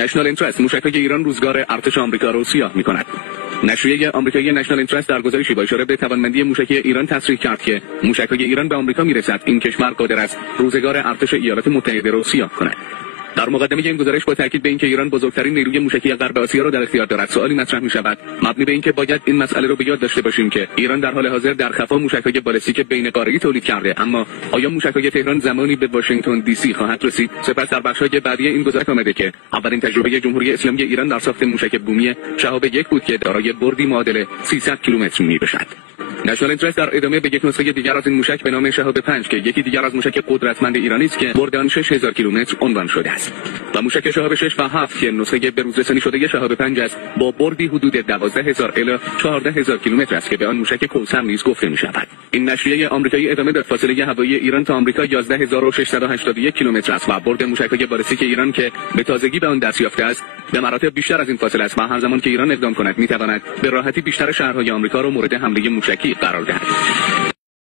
نشنال اینترست موشک‌های ایران روزگار ارتش آمریکا را سیاه می‌کند. نشریه آمریکایی نشنال اینترست در گزارشی با اشاره به توانمندی موشکی ایران تصریح کرد که موشک‌های ایران به آمریکا می‌رسد این کشور قادر است روزگار ارتش ایالات متحده را سیاه کند. در مقدمه این گزارش با تاکید به اینکه ایران بزرگترین نیروی موشکی غرب آسیا را در اختیار دارد سوالی مطرح می‌شود مبنی به اینکه باید این مسئله را به یاد داشته باشیم که ایران در حال حاضر در خفا موشک‌های بالستیک بین‌قاره‌ای تولید کرده، اما آیا موشک‌های تهران زمانی به واشنگتن دی سی خواهد رسید؟ سپس در بخش‌های بعدی این گزارش آمده که اولین تجربه جمهوری اسلامی ایران در ساخت موشک بومی شهاب یک بود که دارای بردی معادل 300 کیلومتر می‌باشد. نشنال اینترست در ادامه به یک نسخه دیگر از این موشک به نام شهاب 5 که یکی دیگر از موشک قدرتمند ایرانی است که برد آن 6000 کیلومتر عنوان شده است و موشک شهاب 6 و 7 که نسخه به روز رسانی شده شهاب 5 است با بردی حدود 12000 الی 14000 کیلومتر است که به آن موشک کوثر نیز گفته می‌شود. این نشریه آمریکایی ادامه داد فاصله هوایی ایران تا آمریکا 11681 کیلومتر است و برد موشک‌های بالستیک ایران که به تازگی به آن دست یافته است به مراتب بیشتر از این فاصله است و هر زمان که ایران اقدام کند می‌تواند به راحتی بیشتر شهرهای آمریکا را مورد حمله موشکی قرار دهد.